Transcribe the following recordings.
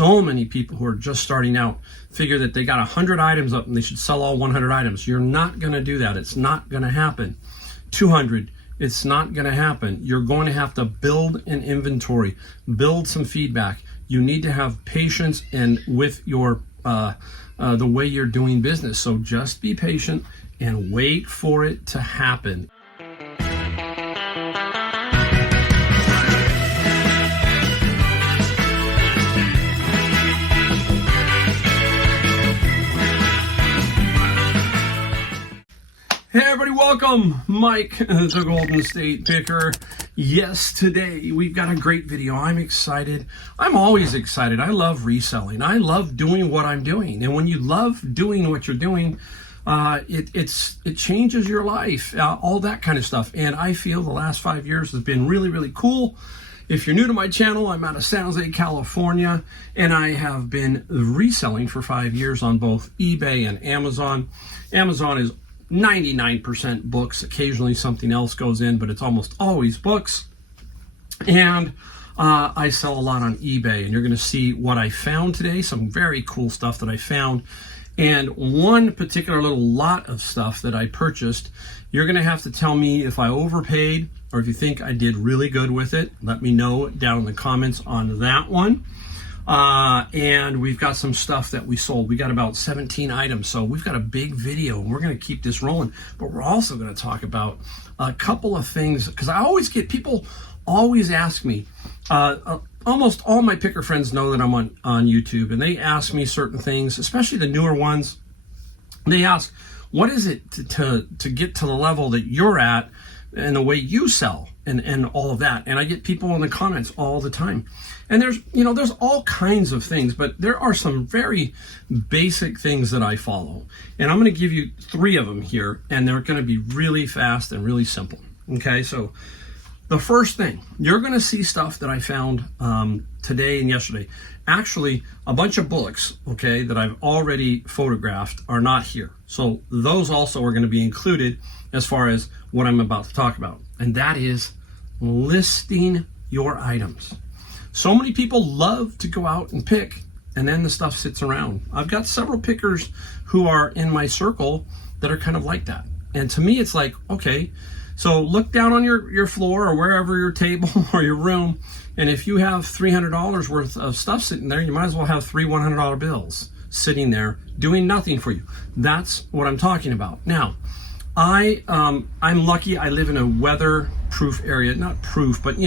So many people who are just starting out figure that they got 100 items up and they should sell all 100 items. You're not going to do that. It's not going to happen. 200, it's not going to happen. You're going to have to build an inventory, build some feedback. You need to have patience and with your the way you're doing business. So just be patient and wait for it to happen. Hey everybody, welcome. Mike, the Golden State Picker. Yes, today we've got a great video. I'm excited. I'm always excited. I love reselling. I love doing what I'm doing. And when you love doing what you're doing, it changes your life, all that kind of stuff. And I feel the last 5 years has been really, really cool. If you're new to my channel, I'm out of San Jose, California, and I have been reselling for 5 years on both eBay and Amazon. Amazon is 99% books. Occasionally something else goes in, but it's almost always books. And I sell a lot on eBay, and you're going to see what I found today, some very cool stuff that I found. And one particular little lot of stuff that I purchased, you're going to have to tell me if I overpaid or if you think I did really good with it. Let me know down in the comments on that one. And we've got some stuff that we sold. We got about 17 items, so we've got a big video, and we're going to keep this rolling. But we're also going to talk about a couple of things, because I always get people always ask me. Almost all my picker friends know that I'm on YouTube, and they ask me certain things, especially the newer ones. They ask, "What is it to get to the level that you're at, and the way you sell?" and all of that. And I get people in the comments all the time. And there's all kinds of things, but there are some very basic things that I follow. And I'm going to give you 3 of them here, and they're going to be really fast and really simple. Okay, so the first thing, you're going to see stuff that I found today and yesterday. Actually, a bunch of books, okay, that I've already photographed are not here. So those also are going to be included as far as what I'm about to talk about. And that is listing your items. So many people love to go out and pick, and then the stuff sits around. I've got several pickers who are in my circle that are kind of like that. And to me, it's like, okay, so look down on your floor or wherever, your table or your room, and if you have $300 worth of stuff sitting there, you might as well have 3 $100 bills sitting there doing nothing for you. That's what I'm talking about. Now, I'm lucky. I live in a weather-proof area. Not proof, but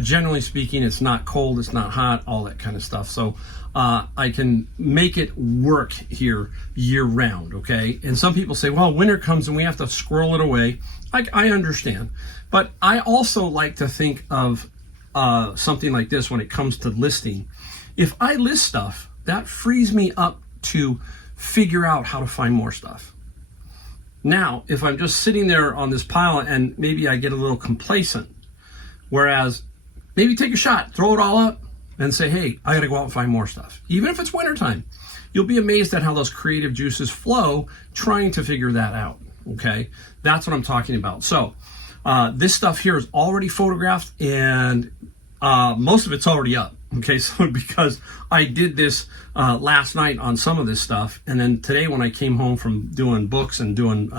generally speaking, it's not cold, it's not hot, all that kind of stuff. So I can make it work here year-round, okay? And some people say, well, winter comes and we have to squirrel it away. I understand. But I also like to think of something like this when it comes to listing. If I list stuff, that frees me up to figure out how to find more stuff. Now, if I'm just sitting there on this pile and maybe I get a little complacent, whereas maybe take a shot, throw it all up and say, hey, I got to go out and find more stuff. Even if it's wintertime, you'll be amazed at how those creative juices flow trying to figure that out, okay? That's what I'm talking about. So this stuff here is already photographed, and most of it's already up. Okay, so because I did this last night on some of this stuff, and then today when I came home from doing books and doing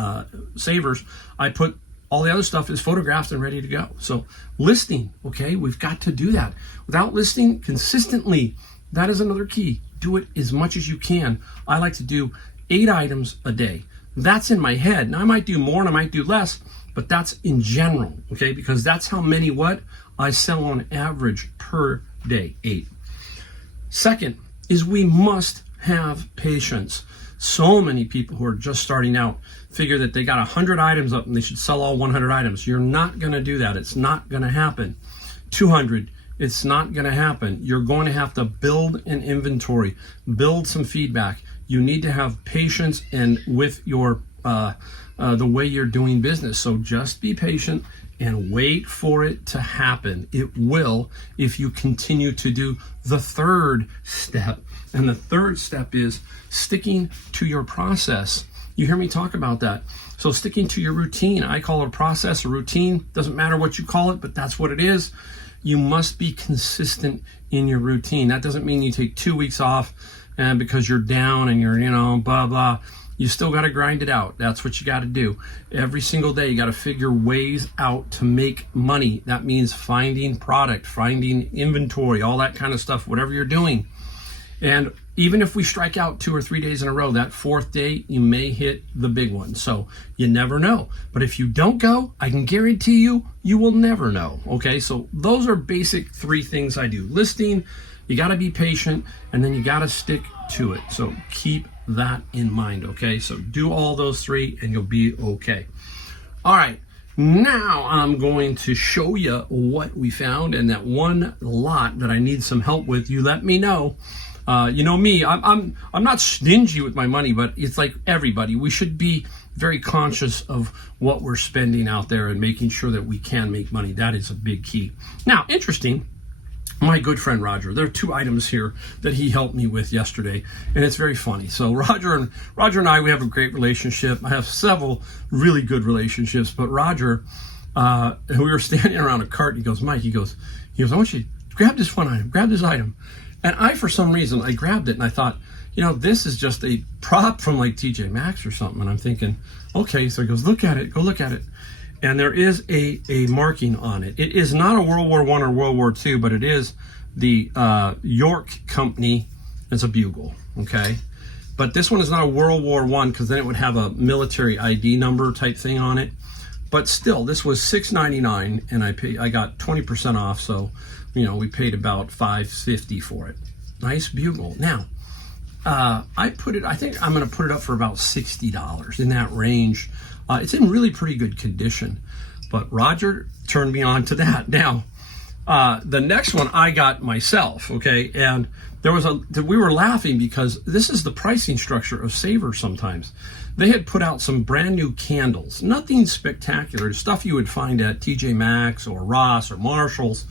savers, I put all the other stuff is photographed and ready to go. So listing, okay, we've got to do that. Without listing consistently, that is another key. Do it as much as you can. I like to do 8 items a day. That's in my head. Now I might do more and I might do less, but that's in general, okay, because that's how many I sell on average per day, 8. Second is we must have patience. So many people who are just starting out figure that they got 100 items up and they should sell all 100 items. You're not going to do that. It's not going to happen. 200, it's not going to happen. You're going to have to build an inventory, build some feedback. You need to have patience and with your the way you're doing business. So just be patient and wait for it to happen. It will if you continue to do the 3rd step. And the 3rd step is sticking to your process. You hear me talk about that. So sticking to your routine. I call it a process, a routine. Doesn't matter what you call it, but that's what it is. you must be consistent in your routine. That doesn't mean you take 2 weeks off and because you're down and you're, blah, blah. You still got to grind it out. That's what you got to do. Every single day, you got to figure ways out to make money. That means finding product, finding inventory, all that kind of stuff, whatever you're doing. And even if we strike out 2 or 3 days in a row, that 4th day, you may hit the big one. So you never know. But if you don't go, I can guarantee you, you will never know. Okay, so those are basic 3 things I do. Listing, you got to be patient, and then you got to stick to it. So keep that in mind, okay? So do all those 3 and you'll be okay. All right, now I'm going to show you what we found, and that one lot that I need some help with, you let me know. You know me, I'm not stingy with my money, but it's like everybody. We should be very conscious of what we're spending out there and making sure that we can make money. That is a big key. Now, interesting, my good friend Roger, there are 2 items here that he helped me with yesterday, and it's very funny. So Roger and I, we have a great relationship. I have several really good relationships, but Roger, we were standing around a cart, and he goes, Mike, he goes, I want you to grab this one item, grab this item. And I, for some reason, I grabbed it and I thought, this is just a prop from like TJ Maxx or something. And I'm thinking, okay, so he goes, look at it, go look at it. And there is a marking on it. It is not a World War I or World War II, but it is the York Company. It's a bugle, okay? But this one is not a World War I because then it would have a military ID number type thing on it. But still, this was $6.99 and I got 20% off, so we paid about $5.50 for it. Nice bugle. Now, I think I'm going to put it up for about $60 in that range. It's in really pretty good condition, but Roger turned me on to that. Now, the next one I got myself, okay, and we were laughing because this is the pricing structure of Savor sometimes. They had put out some brand new candles, nothing spectacular, stuff you would find at TJ Maxx or Ross or Marshall's,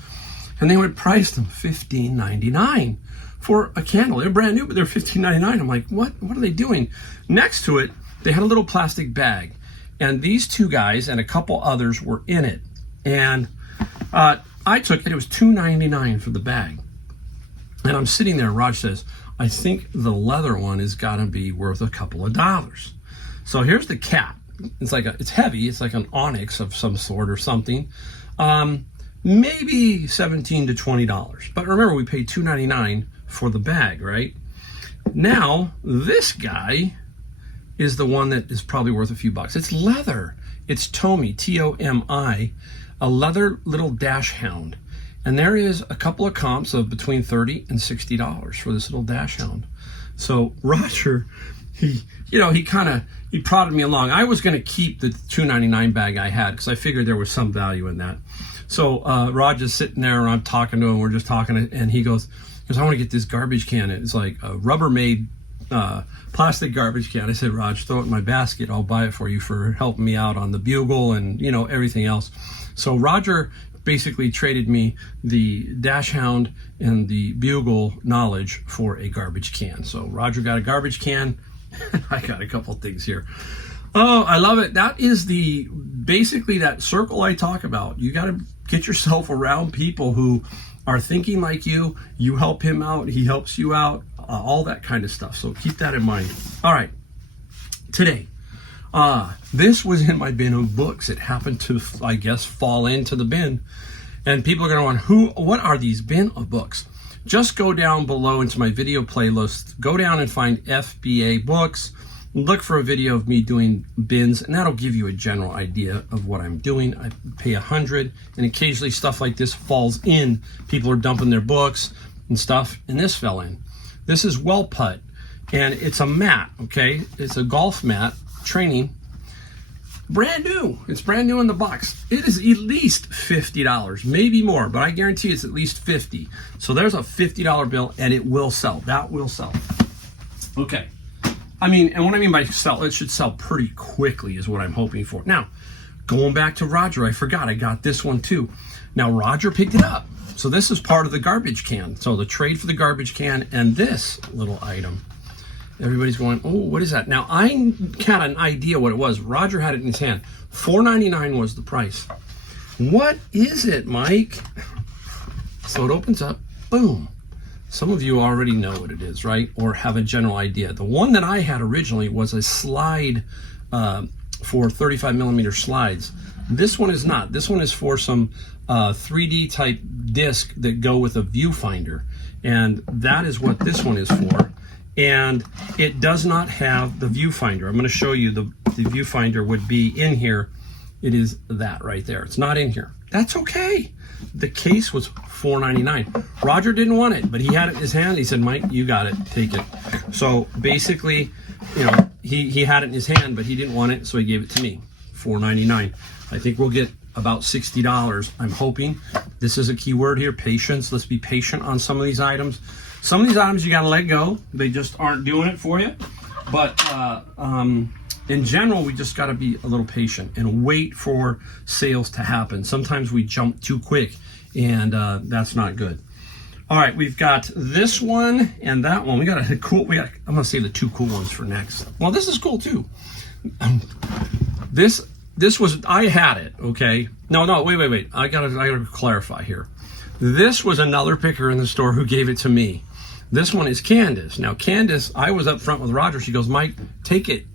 and they would price them $15.99 for a candle. They're brand new, but they're $15.99. I'm like, what are they doing? Next to it, they had a little plastic bag, and these 2 guys and a couple others were in it. And I took it. It was $2.99 for the bag. And I'm sitting there, Raj says, I think the leather one is got to be worth a couple of dollars. So here's the cap. It's heavy. It's like an onyx of some sort or something. Maybe $17 to $20. But remember, we paid $2.99 for the bag, right? Now, this guy is the one that is probably worth a few bucks. It's leather. It's Tomi, T-O-M-I, a leather little dash hound. And there is a couple of comps of between $30 and $60 for this little dash hound. So Roger, he prodded me along. I was going to keep the $2.99 bag I had because I figured there was some value in that. So Roger's sitting there and I'm talking to him. We're just talking, and he goes, I want to get this garbage can. It's like a Rubbermaid plastic garbage can. I said, Raj, throw it in my basket. I'll buy it for you for helping me out on the bugle and everything else. So Roger basically traded me the dash hound and the bugle knowledge for a garbage can. So Roger got a garbage can. I got a couple things here. Oh, I love it. That is basically that circle I talk about. You got to get yourself around people who are thinking like you. You help him out, he helps you out, all that kind of stuff. So keep that in mind. All right, today, this was in my bin of books. It happened to, I guess, fall into the bin. And people are going to wonder, what are these bin of books? Just go down below into my video playlist. Go down and find FBA books. Look for a video of me doing bins, and that'll give you a general idea of what I'm doing. I pay $100, and occasionally stuff like this falls in. People are dumping their books and stuff, and this fell in. This is Well Putt, and it's a mat, okay? It's a golf mat, training, brand new. It's brand new in the box. It is at least $50, maybe more, but I guarantee it's at least $50. So there's a $50 bill, and it will sell. That will sell. Okay. And what I mean by sell, it should sell pretty quickly is what I'm hoping for. Now, going back to Roger, I forgot I got this one too. Now, Roger picked it up. So this is part of the garbage can. So the trade for the garbage can and this little item. Everybody's going, oh, what is that? Now, I had an idea what it was. Roger had it in his hand. $4.99 was the price. What is it, Mike? So it opens up, boom. Some of you already know what it is, right? Or have a general idea. The one that I had originally was a slide for 35 millimeter slides. This one is not. This one is for some 3D type disc that go with a viewfinder. And that is what this one is for. And it does not have the viewfinder. I'm going to show you the viewfinder would be in here. It is that right there. It's not in here. That's okay. The case was $4.99. Roger didn't want it, but he had it in his hand. He said, Mike, you got it. Take it. So basically, you know, he had it in his hand, but he didn't want it, so he gave it to me. $4.99. I think we'll get about $60. I'm hoping. This is a key word here, patience. Let's be patient on some of these items. Some of these items you got to let go. They just aren't doing it for you. But in general, we just got to be a little patient and wait for sales to happen. Sometimes we jump too quick, and that's not good. All right, we've got this one and that one. I'm gonna save the two cool ones for next. Well, this is cool too. This was, I had it, okay? No, wait. I gotta clarify here. This was another picker in the store who gave it to me. This one is Candace. Now, Candace, I was up front with Roger. She goes, Mike, take it.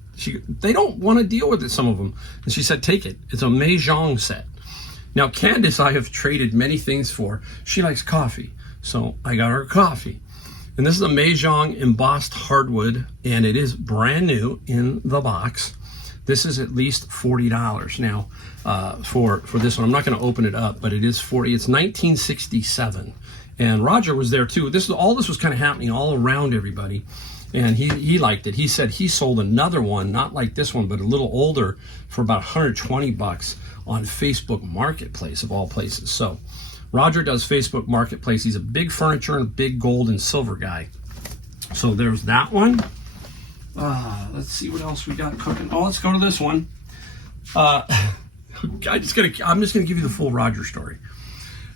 They don't want to deal with it, some of them. And she said, take it. It's a Mahjong set. Now, Candace, I have traded many things for. She likes coffee, so I got her coffee. And this is a Mahjong embossed hardwood, and it is brand new in the box. This is at least $40 now for this one. I'm not going to open it up, but it is $40. It's 1967, and Roger was there too. All this was kind of happening all around everybody, and he liked it. He said he sold another one, not like this one, but a little older, for about $120 on Facebook Marketplace of all places. So Roger does Facebook Marketplace. He's a big furniture and big gold and silver guy. So there's that one. Let's see what else we got cooking. Oh, let's go to this one. I'm just gonna give you the full Roger story.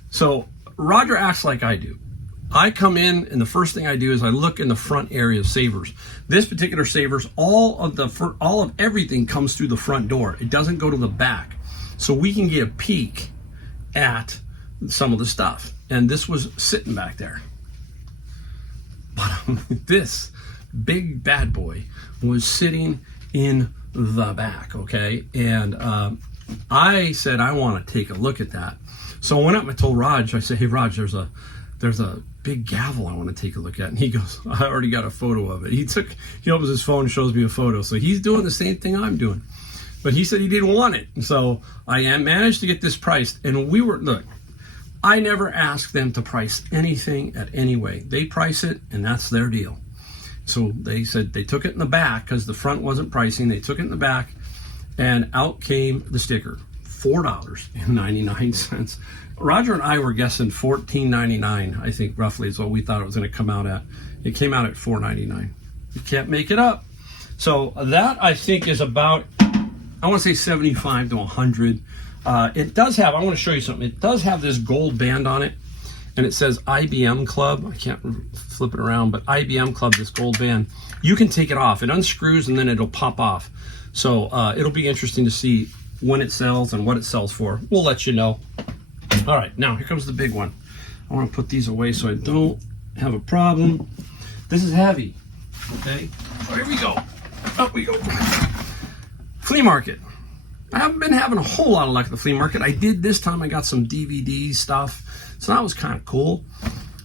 So Roger acts like I do. I come in, and the first thing I do is I look in the front area of Savers. This particular Savers, all of everything comes through the front door. It doesn't go to the back, so we can get a peek at some of the stuff. And this was sitting back there. But this big bad boy was sitting in the back, okay? And I said, I want to take a look at that. So I went up and I told Raj, I said, hey Raj, there's a big gavel I want to take a look at. And he goes, I already got a photo of it. He opens his phone and shows me a photo. So he's doing the same thing I'm doing. But he said he didn't want it. So I managed to get this priced. And look, I never asked them to price anything at any way. They price it, and that's their deal. So they said they took it in the back because the front wasn't pricing. They took it in the back, and out came the sticker, $4.99. Roger and I were guessing $14.99, I think roughly is what we thought it was going to come out at. It came out at $4.99. You can't make it up. So that, I think, is about, I want to say 75 to 100. It does have, I want to show you something. It does have this gold band on it, and it says IBM Club. I can't flip it around, but IBM Club, this gold band. You can take it off. It unscrews, and then it'll pop off. So it'll be interesting to see when it sells and what it sells for. We'll let you know. All right, now here comes the big one. I want to put these away so I don't have a problem. This is heavy, okay? So here we go. Up we go. Flea market. I haven't been having a whole lot of luck at the flea market. I did this time. I got some DVD stuff, so that was kind of cool.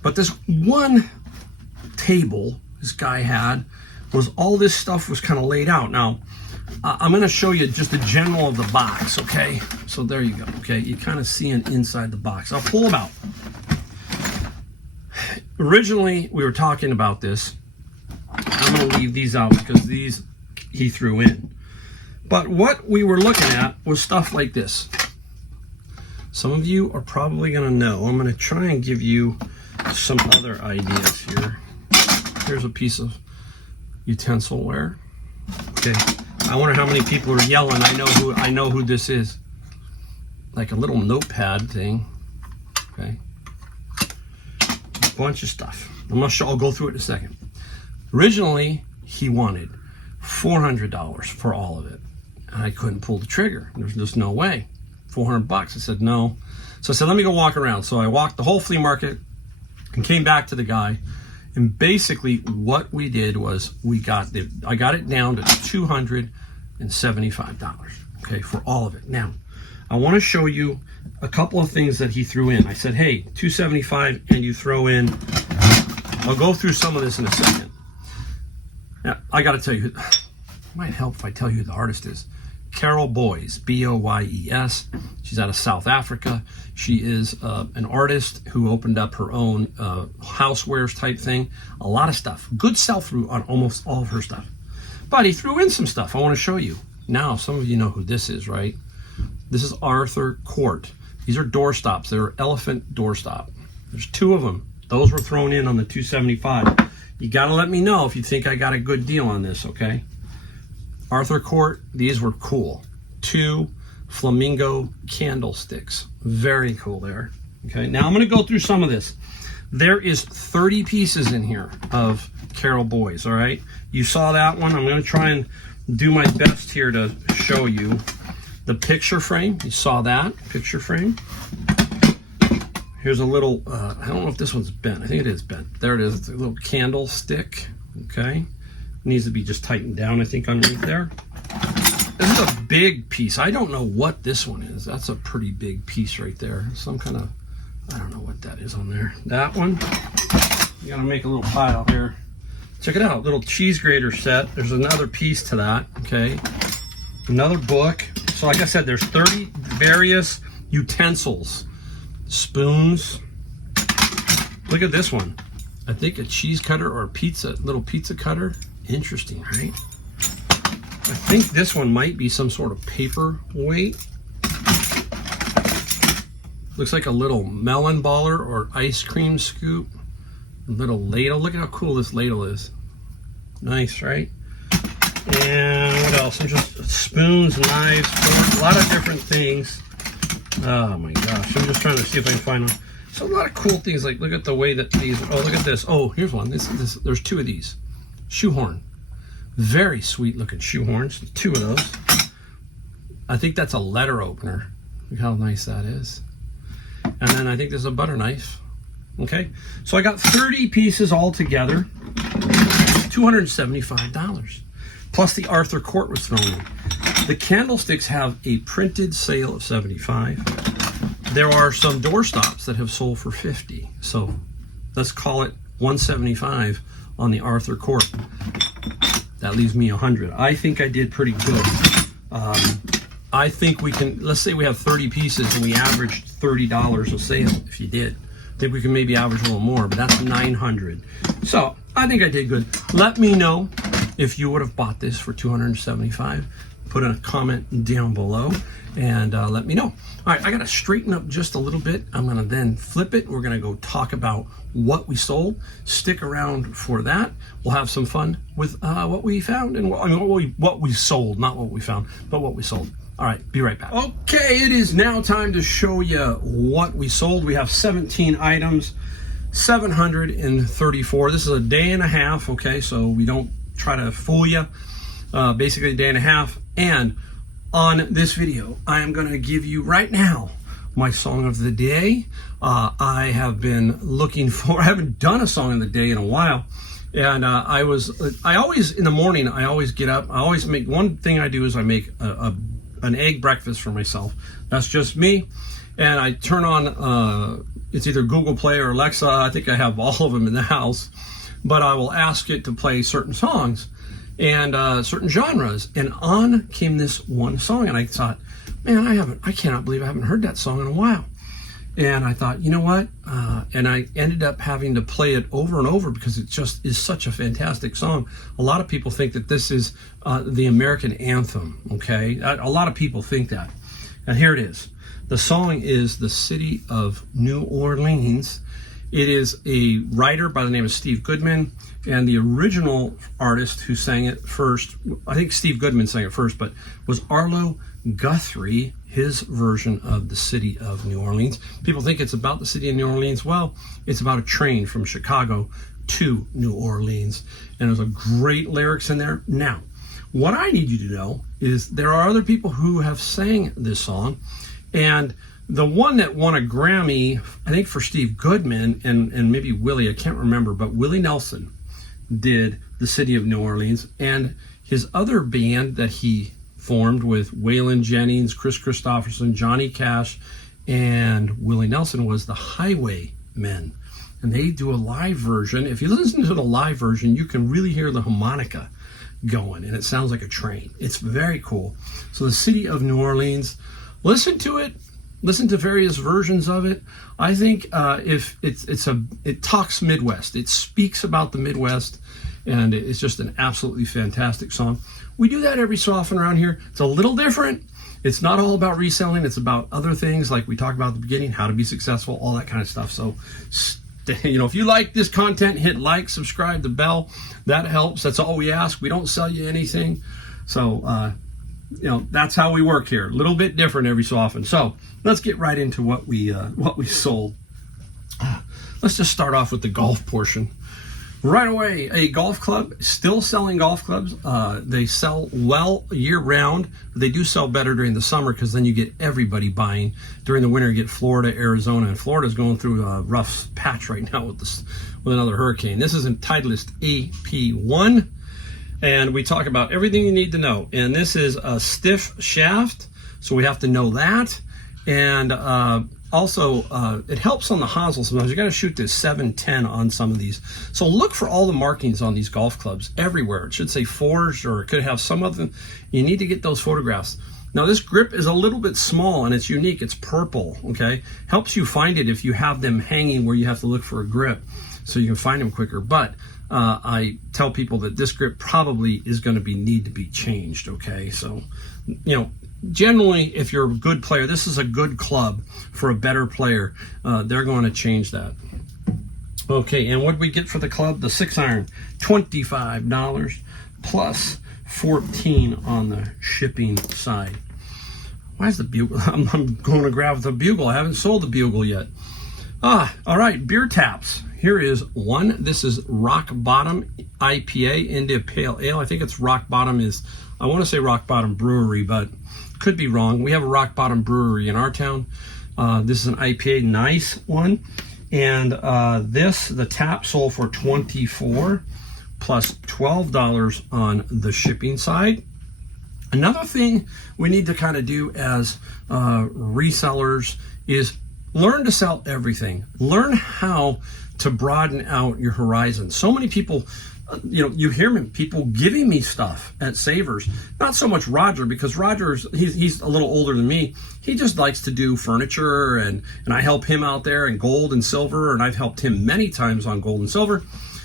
But this one table this guy had was all this stuff was kind of laid out. Now, I'm going to show you just the general of the box, okay? So there you go, okay? You kind of see it inside the box. I'll pull them out. Originally, we were talking about this. I'm going to leave these out because these he threw in. But what we were looking at was stuff like this. Some of you are probably going to know. I'm going to try and give you some other ideas here. Here's a piece of utensilware. Okay. I wonder how many people are yelling. I know who this is. Like a little notepad thing. Okay. A bunch of stuff. I'll go through it in a second. Originally, he wanted $400 for all of it. And I couldn't pull the trigger. There's just no way. $400. I said no. So I said, let me go walk around. So I walked the whole flea market and came back to the guy. And basically what we did was I got it down to $275, okay, for all of it. Now, I want to show you a couple of things that he threw in. I said, hey, $275, and you throw in, I'll go through some of this in a second. Now, I got to tell you, it might help if I tell you who the artist is. Carol Boyes, B-O-Y-E-S. She's out of South Africa. She is an artist who opened up her own housewares type thing. A lot of stuff. Good sell-through on almost all of her stuff. But he threw in some stuff I want to show you. Now, some of you know who this is, right? This is Arthur Court. These are doorstops. They're elephant doorstop. There's 2 of them. Those were thrown in on the $275. You got to let me know if you think I got a good deal on this, okay? Arthur Court, these were cool. 2 flamingo candlesticks. Very cool there. Okay, now I'm going to go through some of this. There is 30 pieces in here of Carol Boyes, all right? You saw that one. I'm going to try and do my best here to show you the picture frame. You saw that picture frame. Here's a little, I don't know if this one's bent. I think it is bent. There it is. It's a little candlestick, okay? Needs to be just tightened down, I think, underneath there. This is a big piece. I don't know what this one is. That's a pretty big piece right there. Some kind of, I don't know what that is on there. That one, you gotta make a little pile here. Check it out, little cheese grater set. There's another piece to that, okay? Another book. So like I said, there's 30 various utensils. Spoons. Look at this one. I think a cheese cutter or a little pizza cutter. Interesting, right? I think this one might be some sort of paperweight. Looks like a little melon baller or ice cream scoop. A little ladle. Look at how cool this ladle is. Nice, right? And what else? Just spoons, knives, forks, a lot of different things. Oh my gosh, I'm just trying to see if I can find them. So a lot of cool things, like look at the way that these, oh, look at this. Oh, here's one. There's 2 of these. Shoehorn. Very sweet looking shoehorns. 2 of those. I think that's a letter opener. Look how nice that is. And then I think there's a butter knife. Okay, so I got 30 pieces all together. $275. Plus the Arthur Court was thrown in. The candlesticks have a printed sale of $75. There are some doorstops that have sold for $50. So let's call it $175 on the Arthur Court. That leaves me $100. I think I did pretty good. I think we can, let's say we have 30 pieces and we averaged $30 a sale, if you did. I think we can maybe average a little more, but that's $900. So I think I did good. Let me know if you would have bought this for $275. Put in a comment down below and let me know. All right, I got to straighten up just a little bit. I'm going to then flip it. We're going to go talk about what we sold. Stick around for that. We'll have some fun with what we found and what we sold, not what we found, but what we sold. All right, be right back. Okay, it is now time to show you what we sold. We have 17 items, 734. This is a day and a half, okay, so we don't try to fool you. Basically a day and a half. And on this video, I am going to give you right now my song of the day. I have been looking for, I haven't done a song of the day in a while. And I always, in the morning, I always get up. I always make, one thing I do is I make an egg breakfast for myself. That's just me. And I turn on, it's either Google Play or Alexa. I think I have all of them in the house. But I will ask it to play certain songs and certain genres. And on came this one song. And I thought, man, I cannot believe I haven't heard that song in a while. And I thought, you know what? And I ended up having to play it over and over because it just is such a fantastic song. A lot of people think that this is the American anthem, okay? A lot of people think that. And here it is. The song is The City of New Orleans. It is a writer by the name of Steve Goodman, and the original artist who sang it first, I think Steve Goodman sang it first, but was Arlo Guthrie, his version of The City of New Orleans. People think it's about the city of New Orleans. Well, it's about a train from Chicago to New Orleans, and there's a great lyrics in there. Now, what I need you to know is there are other people who have sang this song, and The one that won a Grammy, I think for Steve Goodman and maybe Willie, I can't remember, but Willie Nelson did The City of New Orleans. And his other band that he formed with Waylon Jennings, Chris Christopherson, Johnny Cash, and Willie Nelson was the Highwaymen. And they do a live version. If you listen to the live version, you can really hear the harmonica going, and it sounds like a train. It's very cool. So The City of New Orleans, listen to it. Listen to various versions of it. I think if it talks Midwest. It speaks about the Midwest, and it's just an absolutely fantastic song. We do that every so often around here. It's a little different. It's not all about reselling. It's about other things like we talked about at the beginning, how to be successful, all that kind of stuff. So, if you like this content, hit like, subscribe, the bell. That helps. That's all we ask. We don't sell you anything. So, that's how we work here. A little bit different every so often. So let's get right into what we sold. Let's just start off with the golf portion. Right away, a golf club, still selling golf clubs. They sell well year round. They do sell better during the summer because then you get everybody buying. During the winter, you get Florida, Arizona, and Florida's going through a rough patch right now with another hurricane. This is in Titleist AP1. And we talk about everything you need to know. And this is a stiff shaft, so we have to know that. And also, it helps on the hosel sometimes. You got to shoot this 710 on some of these. So look for all the markings on these golf clubs everywhere. It should say forged, or it could have some of them. You need to get those photographs. Now, this grip is a little bit small, and it's unique. It's purple, okay? Helps you find it if you have them hanging where you have to look for a grip, so you can find them quicker. But I tell people that this grip probably is going to need to be changed, okay? So, generally, if you're a good player, this is a good club for a better player. They're going to change that. Okay, and what did we get for the club? The 6-iron, $25 plus $14 on the shipping side. Why is the bugle? I'm going to grab the bugle. I haven't sold the bugle yet. All right, beer taps. Here is one. This is Rock Bottom IPA, India Pale Ale. I think it's Rock Bottom I want to say Rock Bottom Brewery, but could be wrong. We have a Rock Bottom Brewery in our town. This is an IPA, nice one. And the tap sold for $24 plus $12 on the shipping side. Another thing we need to kind of do as resellers is learn to sell everything. Learn how to broaden out your horizon. So many people, you hear people giving me stuff at Savers. Not so much Roger, because he's a little older than me. He just likes to do furniture, and I help him out there in gold and silver, and I've helped him many times on gold and silver.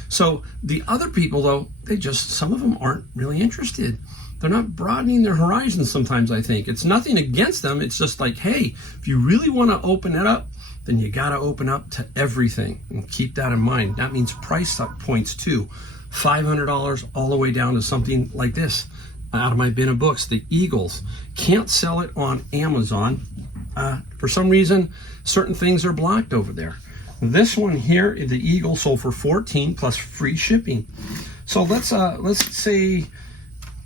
So the other people, though, some of them aren't really interested. They're not broadening their horizons sometimes, I think. It's nothing against them. It's just like, hey, if you really want to open it up, then you got to open up to everything. And keep that in mind. That means price points too. $500 all the way down to something like this. Out of my bin of books, the Eagles. Can't sell it on Amazon. For some reason, certain things are blocked over there. This one here, the Eagle, sold for $14 plus free shipping. So let's say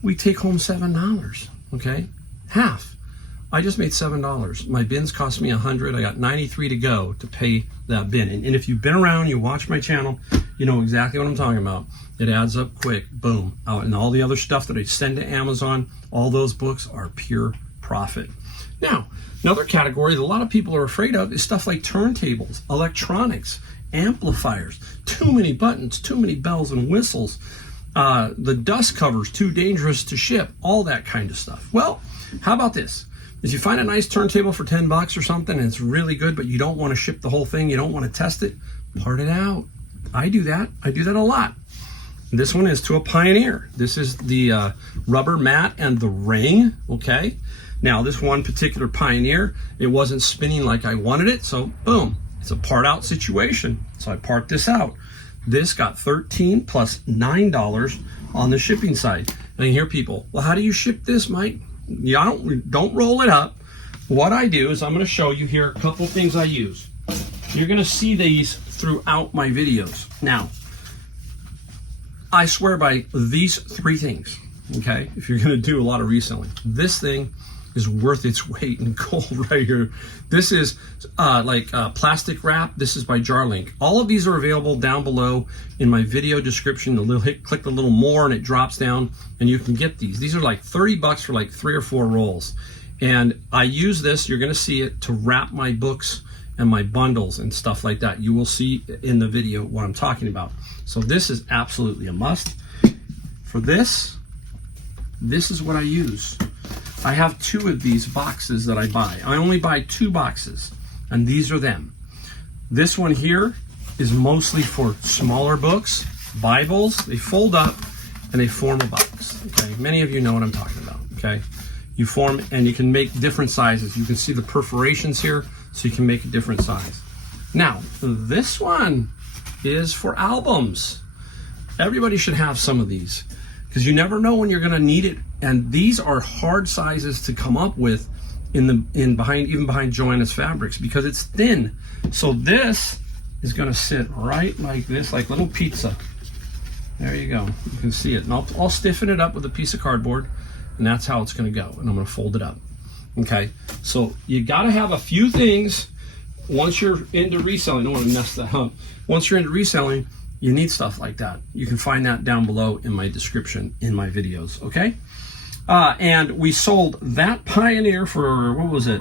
we take home $7, okay? Half. I just made $7. My bins cost me $100. I got 93 to go to pay that bin. And if you've been around, you watch my channel, you know exactly what I'm talking about. It adds up quick, boom. And all the other stuff that I send to Amazon, all those books are pure profit. Now, another category that a lot of people are afraid of is stuff like turntables, electronics, amplifiers, too many buttons, too many bells and whistles, the dust covers, too dangerous to ship, all that kind of stuff. Well, how about this? If you find a nice turntable for $10 or something and it's really good, but you don't want to ship the whole thing, you don't want to test it, part it out. I do that. I do that a lot. This one is to a Pioneer. This is the rubber mat and the ring, okay? Now, this one particular Pioneer, it wasn't spinning like I wanted it, so boom, it's a part out situation. So I part this out. This got $13 plus $9 on the shipping side. And you hear people, well, how do you ship this, Mike? Don't roll it up. What I do is I'm going to show you here a couple things I use. You're going to see these throughout my videos. Now, I swear by these three things, okay? If you're going to do a lot of reselling. This thing is worth its weight in gold right here. This is plastic wrap. This is by Jarlink. All of these are available down below in my video description. Click the little more and it drops down and you can get these. These are like 30 bucks for like 3 or 4 rolls. And I use this, you're gonna see it, to wrap my books and my bundles and stuff like that. You will see in the video what I'm talking about. So this is absolutely a must. For this is what I use. I have 2 of these boxes that I buy. I only buy 2 boxes, and these are them. This one here is mostly for smaller books, Bibles. They fold up and they form a box. Okay, many of you know what I'm talking about. Okay, you form and you can make different sizes. You can see the perforations here, so you can make a different size. Now, this one is for albums. Everybody should have some of these, because you never know when you're going to need it. And these are hard sizes to come up with even behind Joanna's Fabrics, because it's thin. So this is going to sit right like this, like little pizza. There you go. You can see it. And I'll stiffen it up with a piece of cardboard, and that's how it's going to go. And I'm going to fold it up. Okay. So you got to have a few things once you're into reselling. I don't want to mess that up. Once you're into reselling, you need stuff like that. You can find that down below in my description in my videos, okay? And we sold that Pioneer for, what was it?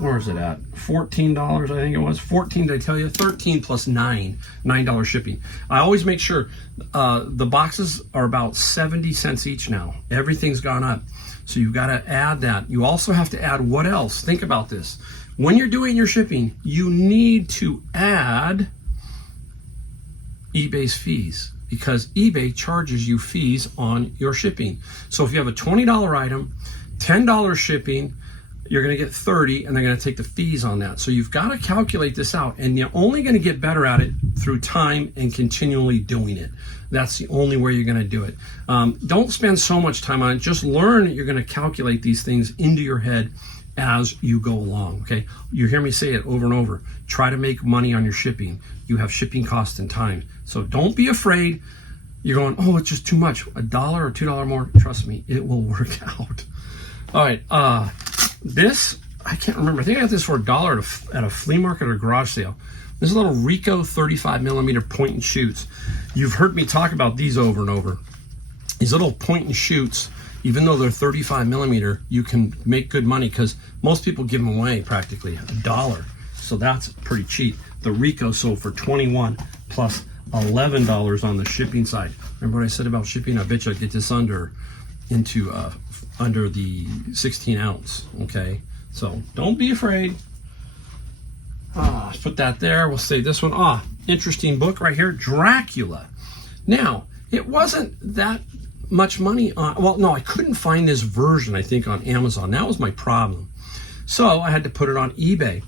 Where is it at? $14, I think it was. 14, did I tell you? 13 plus $9 shipping. I always make sure the boxes are about 70 cents each now. Everything's gone up. So you've got to add that. You also have to add what else? Think about this. When you're doing your shipping, you need to add eBay's fees, because eBay charges you fees on your shipping. So if you have a $20 item, $10 shipping, you're going to get 30, and they're going to take the fees on that. So you've got to calculate this out, and you're only going to get better at it through time and continually doing it. That's the only way you're going to do it. Don't spend so much time on it. Just learn that you're going to calculate these things into your head as you go along, okay? You hear me say it over and over. Try to make money on your shipping. You have shipping costs and time. So don't be afraid. You're going, oh, it's just too much. $1 or $2 more. Trust me, it will work out. All right, this, I can't remember. I think I got this for $1 at a flea market or garage sale. This is a little Rico 35mm point and shoots. You've heard me talk about these over and over. These little point and shoots, even though they're 35mm, you can make good money, because most people give them away practically $1. So that's pretty cheap. The Rico sold for $21 plus $11 on the shipping side. Remember what I said about shipping? I bet you I'd get this under the 16 ounce. Okay, so don't be afraid. Put that there. We'll save this one. Interesting book right here, Dracula. Now, it wasn't that much money on, well, no, I couldn't find this version, I think, on Amazon. That was my problem. So I had to put it on eBay.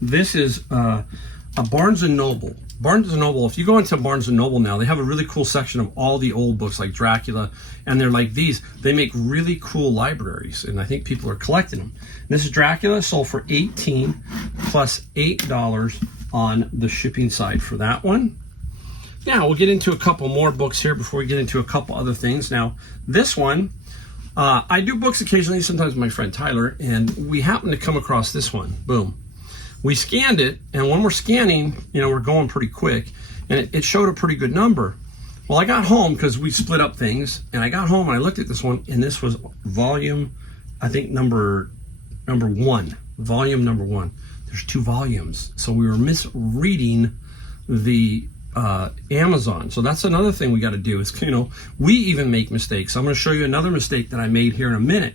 This is a Barnes & Noble. Barnes & Noble, if you go into Barnes & Noble now, they have a really cool section of all the old books like Dracula, and they're like these. They make really cool libraries, and I think people are collecting them. This is Dracula, sold for $18 plus $8 on the shipping side for that one. Now, we'll get into a couple more books here before we get into a couple other things. Now, this one, I do books occasionally, sometimes with my friend Tyler, and we happen to come across this one. Boom. We scanned it, and when we're scanning, we're going pretty quick, and it showed a pretty good number. Well, I got home, because we split up things, and I got home and I looked at this one, and this was volume, I think number 1, volume number 1. There's 2 volumes, so we were misreading the Amazon. So that's another thing we got to do is, we even make mistakes. I'm going to show you another mistake that I made here in a minute.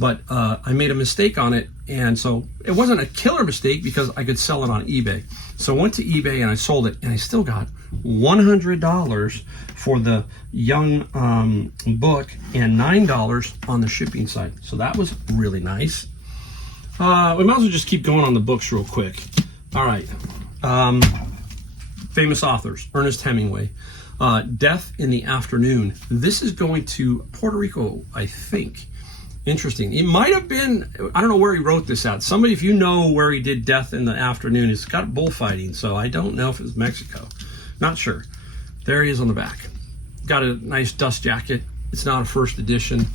But I made a mistake on it, and so it wasn't a killer mistake because I could sell it on eBay. So I went to eBay and I sold it, and I still got $100 for the young book and $9 on the shipping side. So that was really nice. We might as well just keep going on the books real quick. All right. Famous authors, Ernest Hemingway. Death in the Afternoon. This is going to Puerto Rico, I think. Interesting. It might have been, I don't know where he wrote this at. Somebody, if you know where he did Death in the Afternoon, it's got bullfighting, so I don't know if it's Mexico. Not sure. There he is on the back. Got a nice dust jacket. It's not a first edition.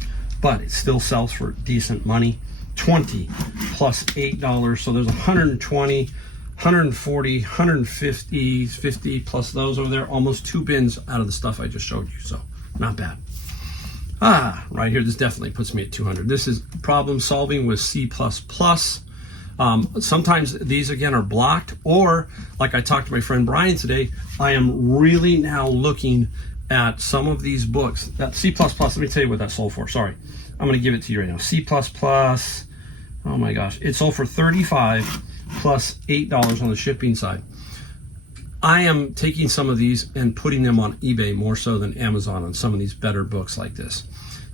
but it still sells for decent money. 20 plus $8, so there's 120, 140, 150, 50 plus those over there, almost 2 bins out of the stuff I just showed you, so not bad. Right here, this definitely puts me at 200. This is problem solving with C++. Sometimes these again are blocked, or like I talked to my friend Brian today, I am really now looking at some of these books. That C++, let me tell you what that sold for. Sorry, I'm going to give it to you right now. C++, oh my gosh, it sold for $35 plus $8 on the shipping side. I am taking some of these and putting them on eBay more so than Amazon on some of these better books like this.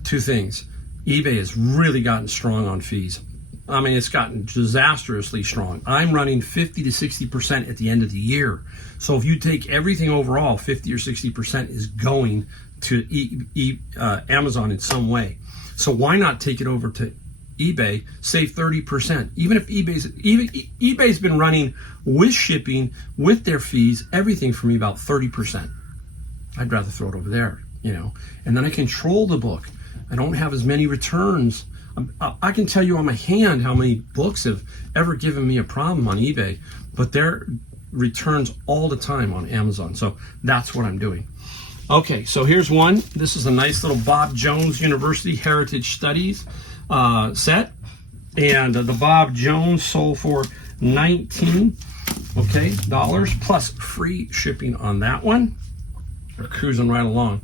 2 things. eBay has really gotten strong on fees. I mean, it's gotten disastrously strong. I'm running 50 to 60% at the end of the year. So if you take everything overall, 50 or 60% is going to Amazon in some way. So why not take it over to eBay, save 30%? Even if eBay's been running with shipping, with their fees, everything for me about 30%. I'd rather throw it over there, you know, and then I control the book. I don't have as many returns. I can tell you on my hand how many books have ever given me a problem on eBay, but they're returns all the time on Amazon. So that's what I'm doing. Okay, so here's one. This is a nice little Bob Jones University Heritage Studies set, and the Bob Jones sold for $19 plus free shipping on that one. We're cruising right along.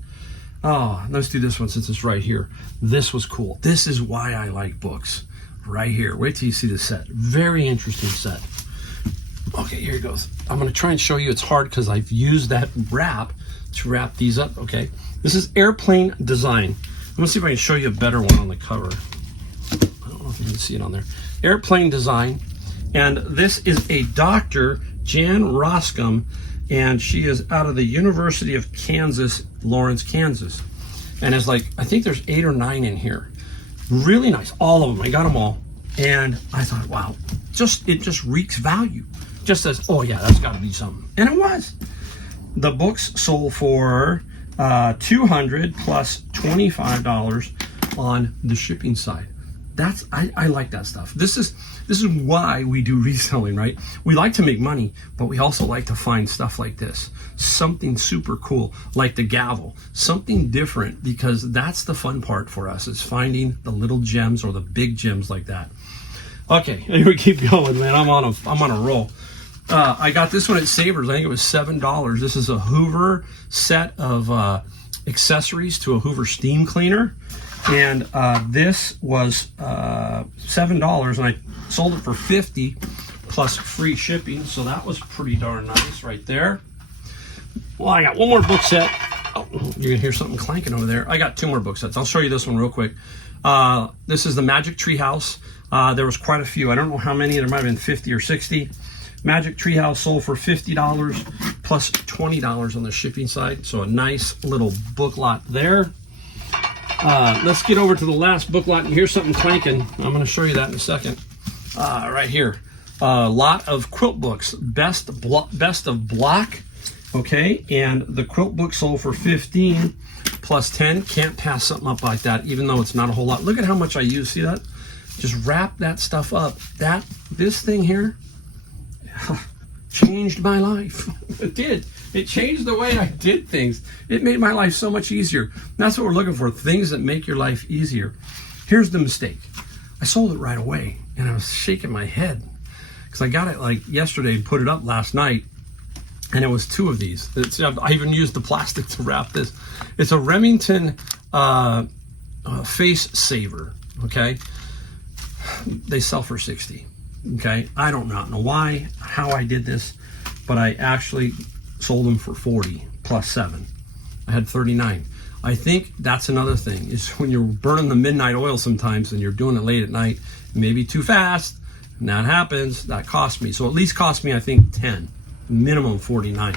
Oh, let's do this one since it's right here. This was cool. This is why I like books. Right here. Wait till you see the set. Very interesting set. Okay, here it goes. I'm going to try and show you. It's hard because I've used that wrap to wrap these up. Okay, this is Airplane Design. I'm going to see if I can show you a better one on the cover. I don't know if you can see it on there. Airplane Design. And this is a Dr. Jan Roscom, and she is out of the University of Kansas, Lawrence, Kansas. And it's like, I think there's 8 or 9 in here. Really nice, all of them. I got them all. And I thought, wow, it just reeks value. Just says, oh yeah, that's gotta be something. And it was. The books sold for $200 plus $25 on the shipping side. I like that stuff. This is why we do reselling, right? We like to make money, but we also like to find stuff like this. Something super cool, like the gavel. Something different, because that's the fun part for us, is finding the little gems or the big gems like that. Okay, here we keep going, man. I'm on a roll. I got this one at Savers. I think it was $7. This is a Hoover set of accessories to a Hoover steam cleaner. And this was $7, and I sold it for $50 plus free shipping, so that was pretty darn nice right there. Well, I got one more book set. Oh, you're gonna hear something clanking over there. I got 2 more book sets. I'll show you this one real quick. This is the Magic Treehouse. There was quite a few. I don't know how many. There might have been 50 or 60. Magic Treehouse sold for $50 plus $20 on the shipping side, so a nice little book lot there. Let's get over to the last book lot, and here's something clanking. I'm going to show you that in a second. Right here, a lot of quilt books, best of block. Okay, and the quilt book sold for $15 plus $10. Can't pass something up like that, even though it's not a whole lot. Look at how much I use. See that? Just wrap that stuff up. This thing here changed my life. It did. It changed the way I did things. It made my life so much easier. That's what we're looking for, things that make your life easier. Here's the mistake. I sold it right away, and I was shaking my head because I got it like yesterday and put it up last night, and it was 2 of these. I even used the plastic to wrap this. It's a Remington face saver, okay? They sell for $60, okay? I don't not know why, how I did this, but I actually sold them for $40 plus $7. I had $39. I think that's another thing, is when you're burning the midnight oil sometimes and you're doing it late at night, maybe too fast, and that happens, that cost me. So at least cost me, I think, 10, minimum 49.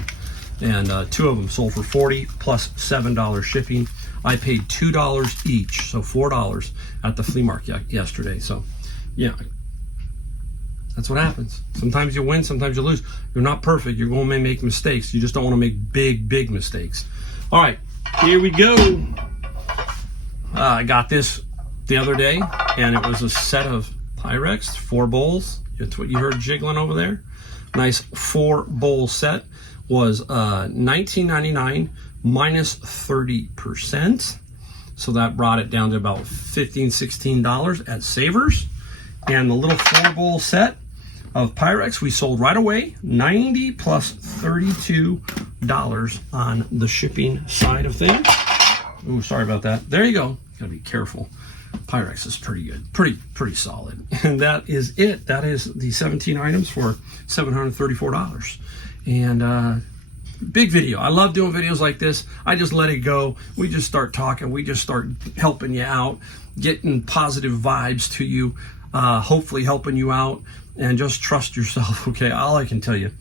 And 2 of them sold for $40 plus $7 shipping. I paid $2 each, so $4 at the flea market yesterday. So yeah, that's what happens. Sometimes you win, sometimes you lose. You're not perfect. You're going to make mistakes. You just don't want to make big mistakes. All right, here we go. I got this the other day, and it was a set of Pyrex, 4 bowls. That's what you heard jiggling over there. Nice 4-bowl set was $19.99 minus 30%. So that brought it down to about $15, $16 at Savers. And the little 4-bowl set of Pyrex we sold right away, $90 plus $32 on the shipping side of things. Ooh, sorry about that. There you go. Gotta be careful. Pyrex is pretty good, pretty solid. And that is it. That is the 17 items for $734. And big video. I love doing videos like this. I just let it go. We just start talking. We just start helping you out, getting positive vibes to you, hopefully helping you out, and just trust yourself. Okay, all I can tell you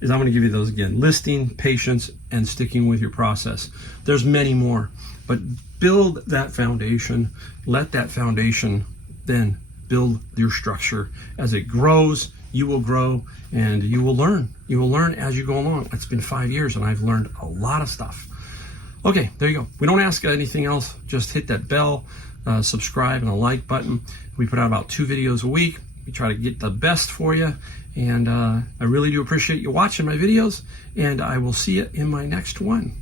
is I'm going to give you those again: listing, patience, and sticking with your process. There's many more, but build that foundation. Let that foundation then build your structure. As it grows, you will grow, and you will learn. You will learn as you go along. It's been 5 years, and I've learned a lot of stuff. Okay, there you go. We don't ask anything else. Just hit that bell, subscribe, and a like button. We put out about 2 videos a week. We try to get the best for you, and I really do appreciate you watching my videos, and I will see you in my next one.